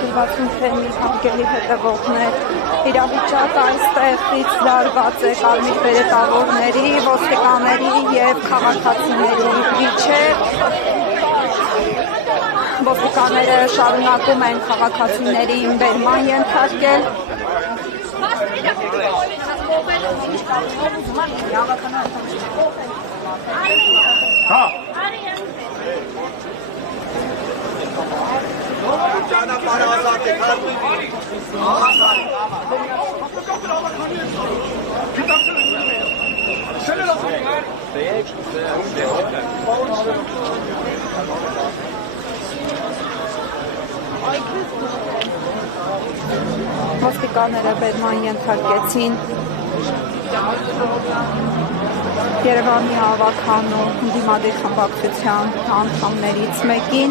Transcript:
Գրվածուն թե մի հարգելի հետևողներ, իրավիճակը այստեղից լարված է կարմիր բերետավորների, ոստիկանների և քաղաքացիների միջև։ Ոստիկանները շարունակում են քաղաքացիներին բերման ենթարկել։ Ոստիկանները բերման ենթարկեցին Երևանի ավագանու ընդդիմադիր խմբակցության անդամներից մեկին,